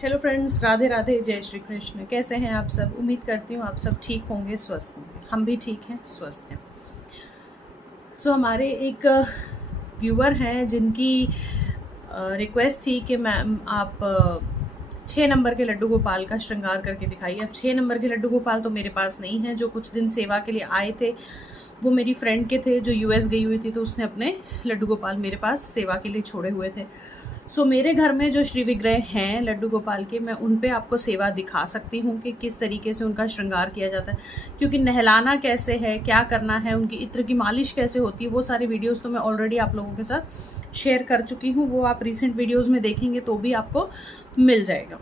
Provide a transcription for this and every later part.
Hello friends, Radhe Radhe, जय श्री कृष्ण। कैसे हैं आप सब? उम्मीद करती हूँ आप सब ठीक होंगे, स्वस्थ होंगे। हम भी ठीक हैं, स्वस्थ हैं। हमारे एक व्यूअर हैं जिनकी रिक्वेस्ट थी कि मैम आप 6 नंबर के लड्डू गोपाल का श्रृंगार करके दिखाइए। अब 6 नंबर के लड्डू गोपाल तो मेरे पास नहीं है। जो कुछ दिन सेवा के लिए आए थे वो मेरी फ्रेंड के थे जो यूएस गई हुई थी, तो उसने अपने लड्डू गोपाल मेरे पास सेवा के लिए छोड़े हुए थे। मेरे घर में जो श्री विग्रह हैं लड्डू गोपाल के, मैं उन पे आपको सेवा दिखा सकती हूँ कि किस तरीके से उनका श्रृंगार किया जाता है, क्योंकि नहलाना कैसे है, क्या करना है, उनकी इत्र की मालिश कैसे होती है, वो सारी वीडियोस तो मैं ऑलरेडी आप लोगों के साथ शेयर कर चुकी हूँ। वो आप रिसेंट वीडियोज़ में देखेंगे तो भी आपको मिल जाएगा।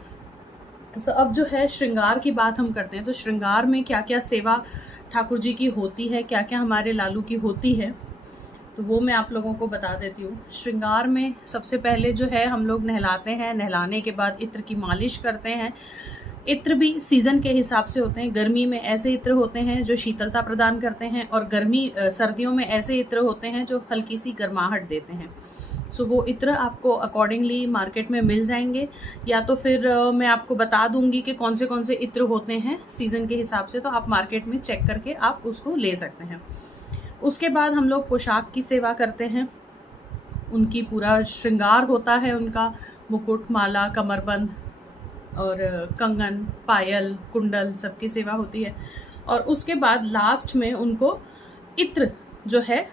अब जो है श्रृंगार की बात हम करते हैं, तो श्रृंगार में क्या क्या सेवा ठाकुर जी की होती है, क्या क्या हमारे लालू की होती है, तो वो मैं आप लोगों को बता देती हूँ। श्रृंगार में सबसे पहले जो है हम लोग नहलाते हैं। नहलाने के बाद इत्र की मालिश करते हैं। इत्र भी सीज़न के हिसाब से होते हैं। गर्मी में ऐसे इत्र होते हैं जो शीतलता प्रदान करते हैं, और सर्दियों में ऐसे इत्र होते हैं जो हल्की सी गर्माहट देते हैं। वो इत्र आपको अकॉर्डिंगली मार्केट में मिल जाएंगे, या तो फिर मैं आपको बता दूंगी कि कौन से इत्र होते हैं सीज़न के हिसाब से, तो आप मार्केट में चेक करके आप उसको ले सकते हैं। उसके बाद हम लोग पोशाक की सेवा करते हैं। उनकी पूरा श्रृंगार होता है, उनका मुकुट, माला, कमरबंद और कंगन, पायल, कुंडल, सबकी सेवा होती है। और उसके बाद लास्ट में उनको इत्र जो है,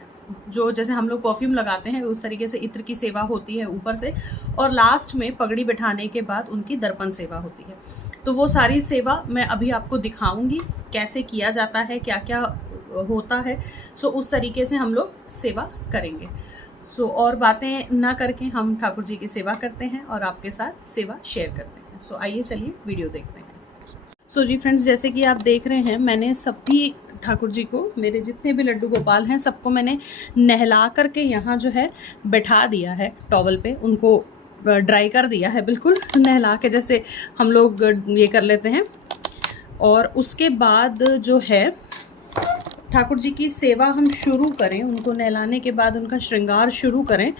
जो जैसे हम लोग परफ्यूम लगाते हैं उस तरीके से इत्र की सेवा होती है ऊपर से, और लास्ट में पगड़ी बिठाने के बाद उनकी दर्पण सेवा होती है। तो वो सारी सेवा मैं अभी आपको दिखाऊंगी कैसे किया जाता है, क्या क्या होता है। उस तरीके से हम लोग सेवा करेंगे। और बातें ना करके हम ठाकुर जी की सेवा करते हैं और आपके साथ सेवा शेयर करते हैं। आइए चलिए वीडियो देखते हैं। जी फ्रेंड्स, जैसे कि आप देख रहे हैं, मैंने सभी ठाकुर जी को, मेरे जितने भी लड्डू गोपाल हैं सबको मैंने नहला करके यहाँ जो है बैठा दिया है टॉवल पे। उनको ड्राई कर दिया है, बिल्कुल नहला के जैसे हम लोग ये कर लेते हैं। और उसके बाद जो है ठाकुर जी की सेवा हम शुरू करें, उनको नहलाने के बाद उनका श्रृंगार शुरू करें,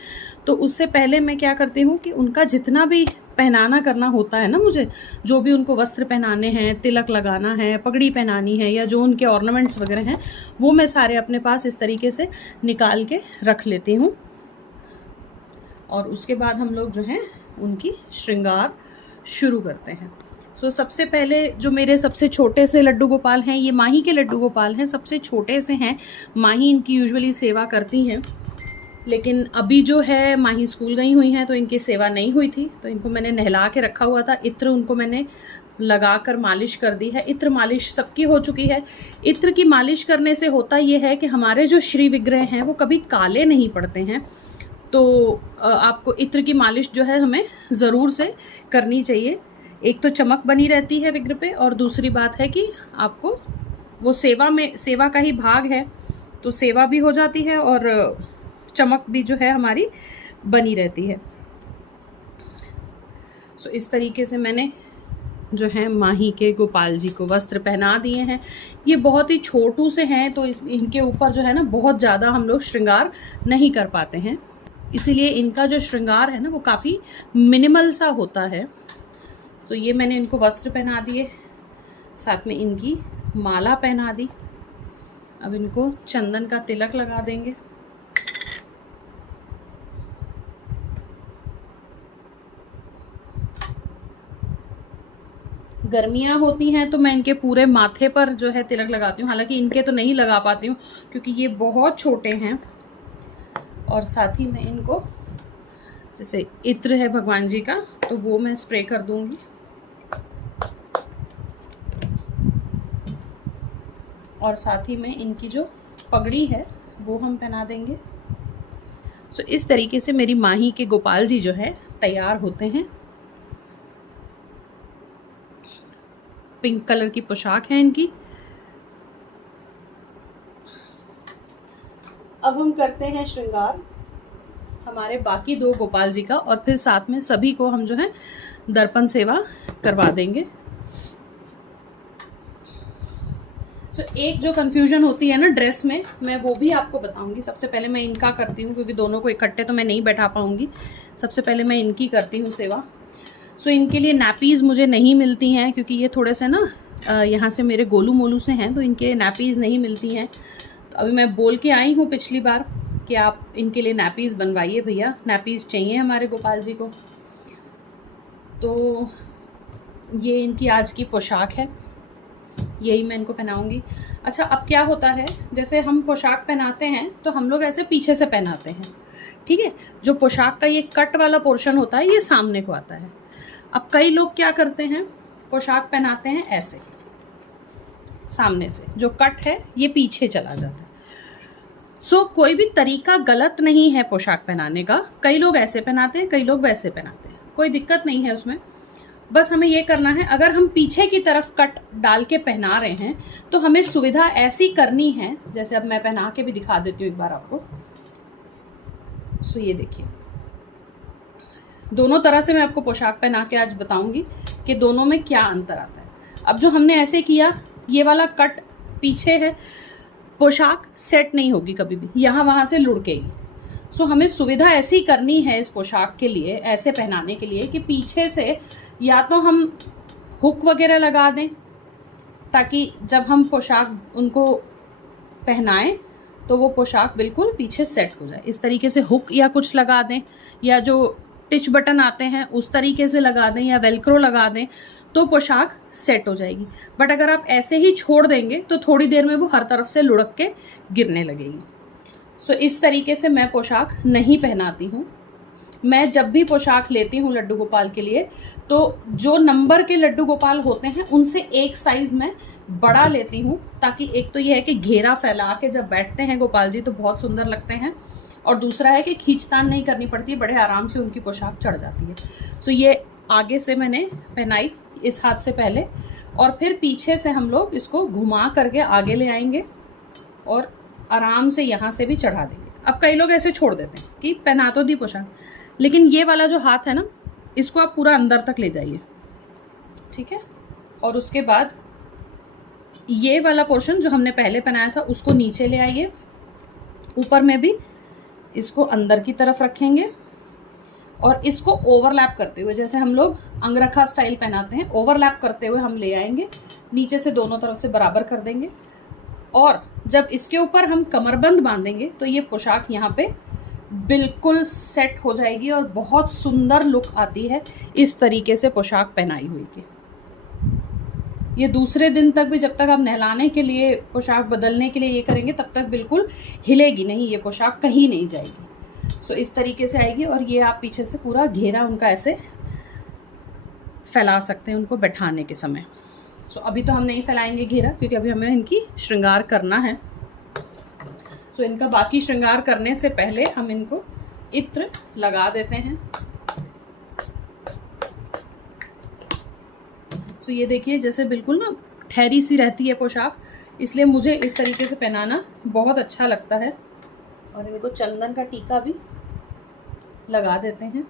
तो उससे पहले मैं क्या करती हूँ कि उनका जितना भी पहनाना करना होता है ना, मुझे जो भी उनको वस्त्र पहनाने हैं, तिलक लगाना है, पगड़ी पहनानी है, या जो उनके ऑर्नामेंट्स वगैरह हैं, वो मैं सारे अपने पास इस तरीके से निकाल के रख लेती हूँ। और उसके बाद हम लोग जो है उनकी श्रृंगार शुरू करते हैं। सबसे पहले जो मेरे सबसे छोटे से लड्डू गोपाल हैं, ये माही के लड्डू गोपाल हैं, सबसे छोटे से हैं। माही इनकी यूजुअली सेवा करती हैं, लेकिन अभी जो है माही स्कूल गई हुई हैं तो इनकी सेवा नहीं हुई थी, तो इनको मैंने नहला के रखा हुआ था। इत्र उनको मैंने लगा कर मालिश कर दी है। इत्र मालिश सबकी हो चुकी है। इत्र की मालिश करने से होता ये है कि हमारे जो श्री विग्रह हैं वो कभी काले नहीं पड़ते हैं। तो आपको इत्र की मालिश जो है हमें ज़रूर से करनी चाहिए। एक तो चमक बनी रहती है विग्रह पे, और दूसरी बात है कि आपको वो सेवा का ही भाग है, तो सेवा भी हो जाती है और चमक भी जो है हमारी बनी रहती है। इस तरीके से मैंने जो है माही के गोपाल जी को वस्त्र पहना दिए हैं। ये बहुत ही छोटू से हैं, तो इनके ऊपर जो है ना बहुत ज़्यादा हम लोग श्रृंगार नहीं कर पाते हैं, इसीलिए इनका जो श्रृंगार है ना वो काफ़ी मिनिमल सा होता है। तो ये मैंने इनको वस्त्र पहना दिए, साथ में इनकी माला पहना दी। अब इनको चंदन का तिलक लगा देंगे। गर्मियाँ होती हैं तो मैं इनके पूरे माथे पर जो है तिलक लगाती हूँ, हालांकि इनके तो नहीं लगा पाती हूँ क्योंकि ये बहुत छोटे हैं। और साथ ही मैं इनको, जैसे इत्र है भगवान जी का, तो वो मैं स्प्रे कर दूंगी। और साथ ही में इनकी जो पगड़ी है वो हम पहना देंगे। इस तरीके से मेरी माही के गोपाल जी जो है तैयार होते हैं। पिंक कलर की पोशाक है इनकी। अब हम करते हैं श्रृंगार हमारे बाकी 2 गोपाल जी का, और फिर साथ में सभी को हम जो है दर्पण सेवा करवा देंगे। एक जो कन्फ्यूजन होती है ना ड्रेस में, मैं वो भी आपको बताऊंगी। सबसे पहले मैं इनका करती हूँ, क्योंकि दोनों को इकट्ठे तो मैं नहीं बैठा पाऊंगी। सबसे पहले मैं इनकी करती हूँ सेवा। सो इनके लिए नैपीज़ मुझे नहीं मिलती हैं, क्योंकि ये थोड़े से ना यहाँ से मेरे गोलू मोलू से हैं, तो इनके नैपीज़ नहीं मिलती हैं। तो अभी मैं बोल के आई हूँ पिछली बार कि आप इनके लिए नैपीज़ बनवाइए भैया, नैपीज़ चाहिए हमारे गोपाल जी को। तो ये इनकी आज की पोशाक है, यही मैं इनको पहनाऊँगी। अच्छा, अब क्या होता है, जैसे हम पोशाक पहनाते हैं तो हम लोग ऐसे पीछे से पहनाते हैं, ठीक है। जो पोशाक का ये कट वाला पोर्शन होता है ये सामने को आता है। अब कई लोग क्या करते हैं, पोशाक पहनाते हैं ऐसे सामने से, जो कट है ये पीछे चला जाता है। सो कोई भी तरीका गलत नहीं है पोशाक पहनाने का। कई लोग ऐसे पहनाते हैं, कई लोग वैसे पहनाते हैं, कोई दिक्कत नहीं है उसमें। बस हमें ये करना है, अगर हम पीछे की तरफ कट डाल के पहना रहे हैं तो हमें सुविधा ऐसी करनी है, जैसे अब मैं पहना के भी दिखा देती हूँ एक बार आपको। सो ये देखिए, दोनों तरह से मैं आपको पोशाक पहना के आज बताऊंगी कि दोनों में क्या अंतर आता है। अब जो हमने ऐसे किया, ये वाला कट पीछे है, पोशाक सेट नहीं होगी कभी भी, यहाँ वहाँ से लुढ़केगी। सो हमें सुविधा ऐसी करनी है इस पोशाक के लिए, ऐसे पहनाने के लिए कि पीछे से या तो हम हुक वगैरह लगा दें, ताकि जब हम पोशाक उनको पहनाएं तो वो पोशाक बिल्कुल पीछे सेट हो जाए। इस तरीके से हुक या कुछ लगा दें, या जो टिच बटन आते हैं उस तरीके से लगा दें, या वेलक्रो लगा दें, तो पोशाक सेट हो जाएगी। बट अगर आप ऐसे ही छोड़ देंगे तो थोड़ी देर में वो हर तरफ से लुढ़क के गिरने लगेगी। सो इस तरीके से मैं पोशाक नहीं पहनाती हूँ। मैं जब भी पोशाक लेती हूँ लड्डू गोपाल के लिए, तो जो नंबर के लड्डू गोपाल होते हैं उनसे एक साइज़ मैं बड़ा लेती हूँ, ताकि एक तो ये है कि घेरा फैला के जब बैठते हैं गोपाल जी तो बहुत सुंदर लगते हैं, और दूसरा है कि खींचतान नहीं करनी पड़ती है, बड़े आराम से उनकी पोशाक चढ़ जाती है। सो ये आगे से मैंने पहनाई इस हाथ से पहले, और फिर पीछे से हम लोग इसको घुमा करके आगे ले आएंगे और आराम से यहाँ से भी चढ़ा देंगे। अब कई लोग ऐसे छोड़ देते हैं कि पहना तो दी पोशाक, लेकिन ये वाला जो हाथ है ना, इसको आप पूरा अंदर तक ले जाइए, ठीक है। और उसके बाद ये वाला पोर्शन जो हमने पहले पहनाया था उसको नीचे ले आइए, ऊपर में भी इसको अंदर की तरफ रखेंगे, और इसको ओवरलैप करते हुए, जैसे हम लोग अंगरखा स्टाइल पहनाते हैं, ओवरलैप करते हुए हम ले आएंगे, नीचे से दोनों तरफ से बराबर कर देंगे। और जब इसके ऊपर हम कमरबंद बांधेंगे तो ये पोशाक यहाँ पे बिल्कुल सेट हो जाएगी और बहुत सुंदर लुक आती है इस तरीके से पोशाक पहनाई हुई की। ये दूसरे दिन तक भी, जब तक आप नहलाने के लिए, पोशाक बदलने के लिए ये करेंगे, तब तक बिल्कुल हिलेगी नहीं, ये पोशाक कहीं नहीं जाएगी। सो इस तरीके से आएगी, और ये आप पीछे से पूरा घेरा उनका ऐसे फैला सकते हैं उनको बैठाने के समय। सो अभी तो हम नहीं फैलाएंगे घेरा, क्योंकि अभी हमें इनकी श्रृंगार करना है। सो इनका बाकी श्रृंगार करने से पहले हम इनको इत्र लगा देते हैं। सो ये देखिए, जैसे बिल्कुल ना ठहरी सी रहती है पोशाक, इसलिए मुझे इस तरीके से पहनाना बहुत अच्छा लगता है। और इनको चंदन का टीका भी लगा देते हैं।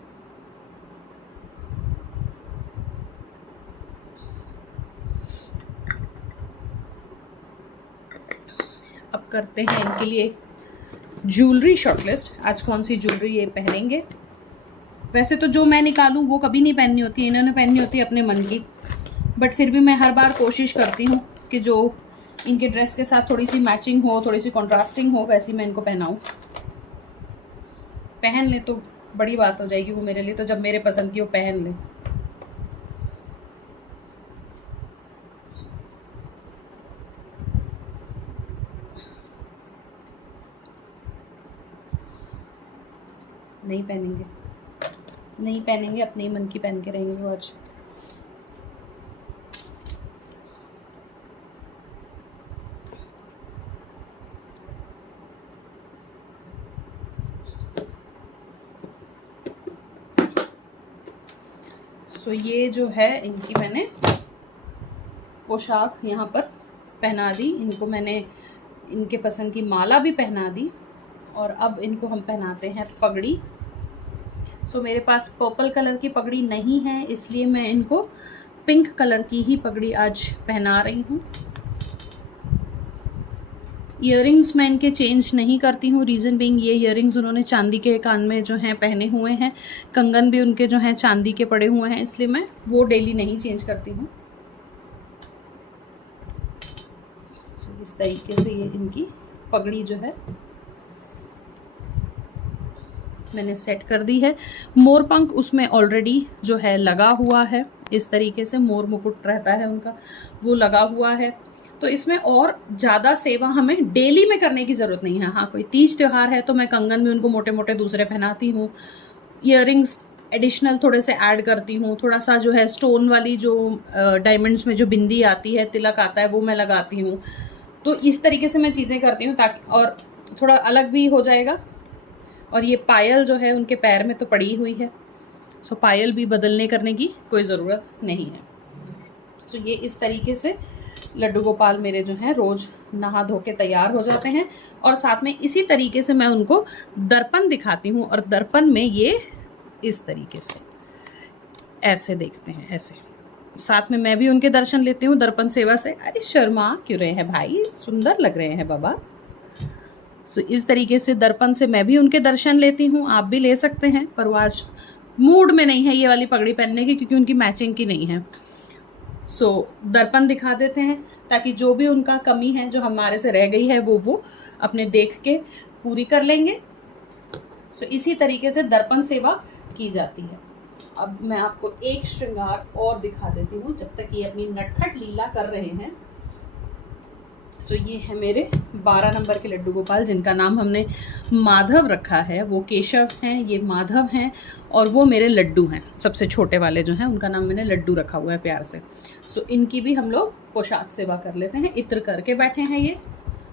अब करते हैं इनके लिए ज्वेलरी शॉर्टलिस्ट। आज कौन सी ज्वेलरी ये पहनेंगे। वैसे तो जो मैं निकालूं वो कभी नहीं पहननी होती है, इन्होंने पहननी होती है अपने मन की, बट फिर भी मैं हर बार कोशिश करती हूँ कि जो इनके ड्रेस के साथ थोड़ी सी मैचिंग हो, थोड़ी सी कॉन्ट्रास्टिंग हो, वैसी मैं इनको पहनाऊँ। पहन ले तो बड़ी बात हो जाएगी वो मेरे लिए, तो जब मेरे पसंद की वो पहन ले। नहीं पहनेंगे, नहीं पहनेंगे, अपने ही मन की पहन के रहेंगे वो आज। सो ये जो है इनकी मैंने पोशाक यहाँ पर पहना दी, इनको मैंने इनके पसंद की माला भी पहना दी, और अब इनको हम पहनाते हैं पगड़ी। सो मेरे पास पर्पल कलर की पगड़ी नहीं है, इसलिए मैं इनको पिंक कलर की ही पगड़ी आज पहना रही हूँ। ईयरिंग्स मैं इनके चेंज नहीं करती हूँ, रीज़न बीइंग ये ईयरिंग्स उन्होंने चांदी के कान में जो हैं पहने हुए हैं, कंगन भी उनके जो हैं चांदी के पड़े हुए हैं, इसलिए मैं वो डेली नहीं चेंज करती हूँ। इस तरीके से ये इनकी पगड़ी जो है मैंने सेट कर दी है। मोर पंख उसमें ऑलरेडी जो है लगा हुआ है, इस तरीके से मोर मुकुट रहता है उनका, वो लगा हुआ है। तो इसमें और ज़्यादा सेवा हमें डेली में करने की ज़रूरत नहीं है। हाँ, कोई तीज त्यौहार है तो मैं कंगन भी उनको मोटे मोटे दूसरे पहनाती हूँ, ईयरिंग्स एडिशनल थोड़े से ऐड करती हूँ, थोड़ा सा जो है स्टोन वाली जो डायमंड्स में जो बिंदी आती है, तिलक आता है, वो मैं लगाती हूँ। तो इस तरीके से मैं चीज़ें करती हूँ ताकि और थोड़ा अलग भी हो जाएगा। और ये पायल जो है उनके पैर में तो पड़ी हुई है, सो पायल भी बदलने करने की कोई ज़रूरत नहीं है। सो ये इस तरीके से लड्डू गोपाल मेरे जो हैं रोज़ नहा धो के तैयार हो जाते हैं। और साथ में इसी तरीके से मैं उनको दर्पण दिखाती हूँ, और दर्पण में ये इस तरीके से ऐसे देखते हैं, ऐसे। साथ में मैं भी उनके दर्शन लेती हूँ दर्पण सेवा से। अरे शर्मा क्यों रहे हैं भाई, सुंदर लग रहे हैं बाबा। सो इस तरीके से दर्पण से मैं भी उनके दर्शन लेती हूँ, आप भी ले सकते हैं। पर वो आज मूड में नहीं है ये वाली पगड़ी पहनने की, क्योंकि उनकी मैचिंग की नहीं है। सो दर्पण दिखा देते हैं ताकि जो भी उनका कमी है जो हमारे से रह गई है वो अपने देख के पूरी कर लेंगे। सो इसी तरीके से दर्पण सेवा की जाती है। अब मैं आपको एक श्रृंगार और दिखा देती हूँ जब तक ये अपनी नटखट लीला कर रहे हैं। सो ये है मेरे 12 नंबर के लड्डू गोपाल, जिनका नाम हमने माधव रखा है। वो केशव हैं, ये माधव हैं, और वो मेरे लड्डू हैं। सबसे छोटे वाले जो हैं उनका नाम मैंने लड्डू रखा हुआ है प्यार से। सो इनकी भी हम लोग पोशाक सेवा कर लेते हैं। इत्र करके बैठे हैं ये।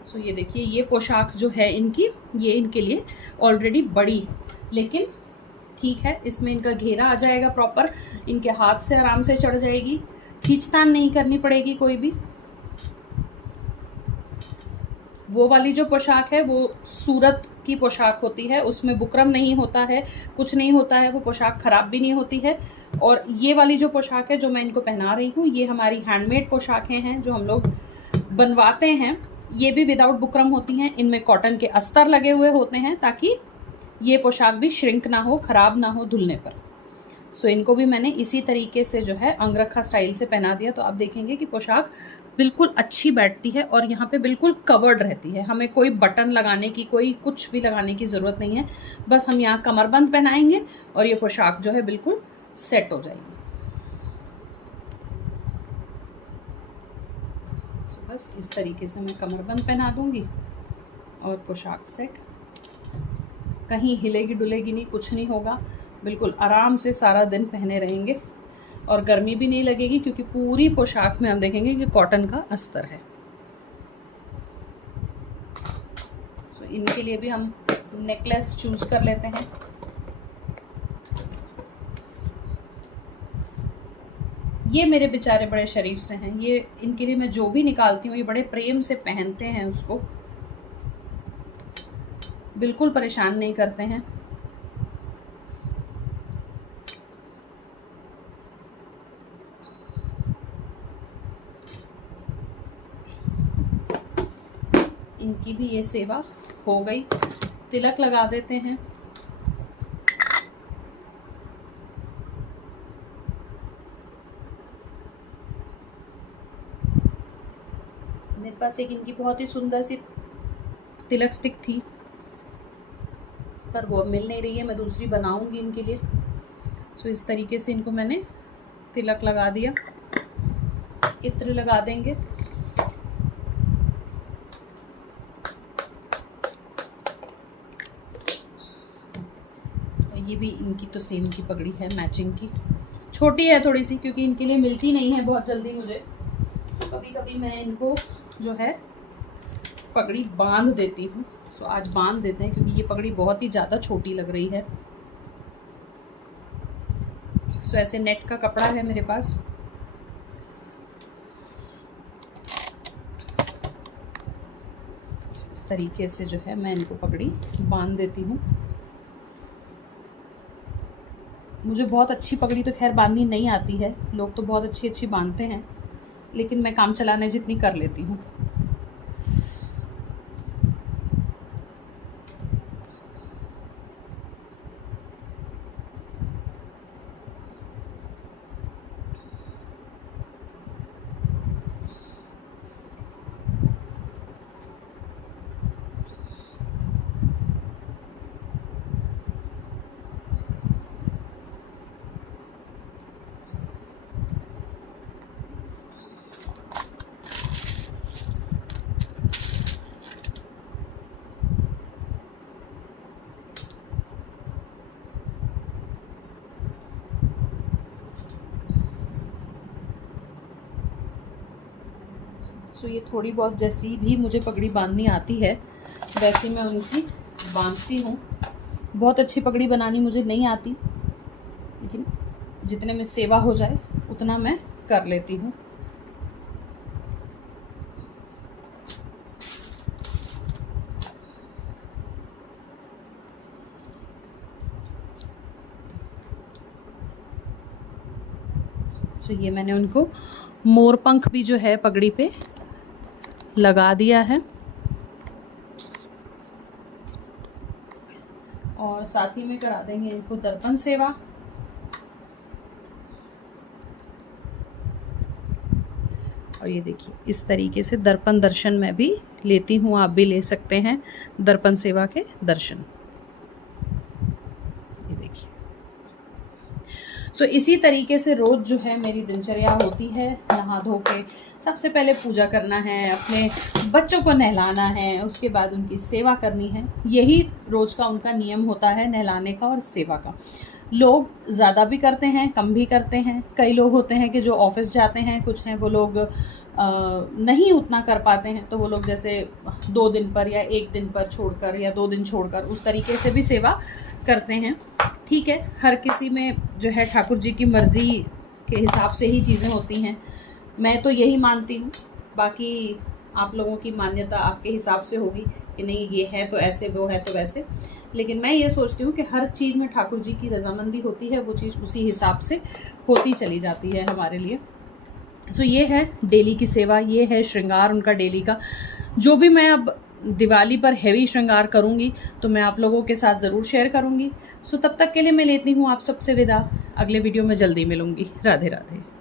सो ये देखिए, ये पोशाक जो है इनकी, ये इनके लिए ऑलरेडी बड़ी है, लेकिन ठीक है, इसमें इनका घेरा आ जाएगा प्रॉपर, इनके हाथ से आराम से चढ़ जाएगी, खींचतान नहीं करनी पड़ेगी कोई भी। वो वाली जो पोशाक है वो सूरत की पोशाक होती है, उसमें बुकरम नहीं होता है, कुछ नहीं होता है, वो पोशाक ख़राब भी नहीं होती है। और ये वाली जो पोशाक है जो मैं इनको पहना रही हूँ, ये हमारी हैंडमेड पोशाकें हैं जो हम लोग बनवाते हैं। ये भी विदाउट बुकरम होती हैं, इनमें कॉटन के अस्तर लगे हुए होते हैं ताकि ये पोशाक भी श्रिंक ना हो, ख़राब ना हो धुलने पर। सो इनको भी मैंने इसी तरीके से जो है अंगरखा स्टाइल से पहना दिया। तो आप देखेंगे कि पोशाक बिल्कुल अच्छी बैठती है और यहाँ पे बिल्कुल कवर्ड रहती है। हमें कोई बटन लगाने की, कोई कुछ भी लगाने की ज़रूरत नहीं है। बस हम यहाँ कमरबंद पहनाएंगे और ये पोशाक जो है बिल्कुल सेट हो जाएगी। सो बस इस तरीके से मैं कमरबंद पहना दूँगी और पोशाक सेट। कहीं हिलेगी डुलेगी नहीं, कुछ नहीं होगा, बिल्कुल आराम से सारा दिन पहने रहेंगे और गर्मी भी नहीं लगेगी, क्योंकि पूरी पोशाक में हम देखेंगे कि कॉटन का अस्तर है। सो इनके लिए भी हम नेकलेस चूज कर लेते हैं। ये मेरे बेचारे बड़े शरीफ से हैं, ये इनके लिए मैं जो भी निकालती हूँ ये बड़े प्रेम से पहनते हैं, उसको बिल्कुल परेशान नहीं करते हैं। इनकी भी ये सेवा हो गई। तिलक लगा देते हैं। मेरे पास एक इनकी बहुत ही सुंदर सी तिलक स्टिक थी, पर वो अब मिल नहीं रही है, मैं दूसरी बनाऊंगी इनके लिए। सो इस तरीके से इनको मैंने तिलक लगा दिया। इत्र लगा देंगे। ये भी इनकी तो सेम की पगड़ी है, मैचिंग की। छोटी है थोड़ी सी, क्योंकि इनके लिए मिलती नहीं है बहुत जल्दी मुझे। तो कभी कभी मैं इनको जो है पगड़ी बांध देती हूँ। सो आज बांध देते हैं, क्योंकि ये पगड़ी बहुत ही ज़्यादा छोटी लग रही है। सो ऐसे नेट का कपड़ा है मेरे पास। इस तरीके से जो है मैं इनको पगड़ी बांध देती हूँ। मुझे बहुत अच्छी पगड़ी तो खैर बांधनी नहीं आती है, लोग तो बहुत अच्छी अच्छी बांधते हैं, लेकिन मैं काम चलाने जितनी कर लेती हूँ। सो ये थोड़ी बहुत जैसी भी मुझे पगड़ी बांधनी आती है वैसे मैं उनकी बांधती हूँ। बहुत अच्छी पगड़ी बनानी मुझे नहीं आती, लेकिन जितने में सेवा हो जाए उतना मैं कर लेती हूँ। तो ये मैंने उनको मोर पंख भी जो है पगड़ी पे लगा दिया है, और साथ ही में करा देंगे इनको दर्पण सेवा। और ये देखिए इस तरीके से दर्पण दर्शन मैं भी लेती हूँ, आप भी ले सकते हैं दर्पण सेवा के दर्शन। ये देखिए सो इसी तरीके से रोज़ जो है मेरी दिनचर्या होती है। नहा धो के सबसे पहले पूजा करना है, अपने बच्चों को नहलाना है, उसके बाद उनकी सेवा करनी है। यही रोज़ का उनका नियम होता है, नहलाने का और सेवा का। लोग ज़्यादा भी करते हैं, कम भी करते हैं। कई लोग होते हैं कि जो ऑफिस जाते हैं, कुछ हैं वो लोग नहीं उतना कर पाते हैं, तो वो लोग जैसे 2 दिन पर या 1 दिन पर छोड़कर या 2 दिन छोड़कर उस तरीके से भी सेवा करते हैं। ठीक है, हर किसी में जो है ठाकुर जी की मर्ज़ी के हिसाब से ही चीज़ें होती हैं। मैं तो यही मानती हूँ, बाकी आप लोगों की मान्यता आपके हिसाब से होगी कि नहीं ये है तो ऐसे, वो है तो वैसे। लेकिन मैं ये सोचती हूँ कि हर चीज़ में ठाकुर जी की रजामंदी होती है, वो चीज़ उसी हिसाब से होती चली जाती है हमारे लिए। सो ये है डेली की सेवा, ये है श्रृंगार उनका डेली का। जो भी मैं अब दिवाली पर हैवी श्रृंगार करूँगी तो मैं आप लोगों के साथ ज़रूर शेयर करूँगी। सो तब तक के लिए मैं लेती हूँ आप सबसे विदा। अगले वीडियो में जल्दी मिलूँगी। राधे राधे।